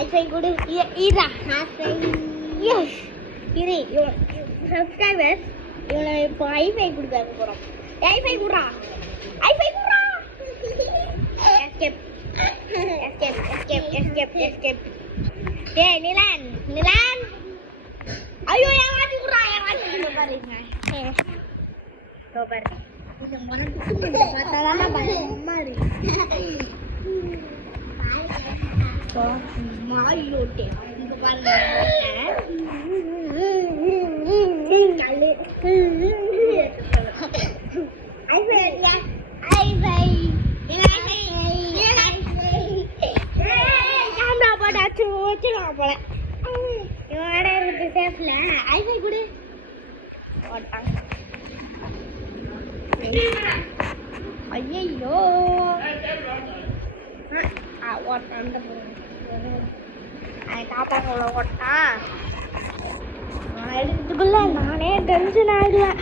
ஐஃபை கொடு. இதா ஐஃபை. எஸ் இரு. சப்ஸ்கிரைபர்ஸ் இவனை இப்போ ஐஃபை கொடுக்க போகிறோம். ஐஃபை கொடுறா. ஐஃபை கொடுறா. Escape escape escape escape escape. டேய் நிலான் நிலான். ஐயோ ஏமாத்தி கொடுறா ஏமாத்தி பாருங்க. சூப்பர். இது மனசுக்கு பார்த்தாதான பயமா இருக்கு. மாயோட்டே இங்க பாருங்க. ஐயோ தாத்தாக்குள்ள ஓட்டா எடுத்துக்குள்ள நானே டென்ஷன் ஆகுவேன்.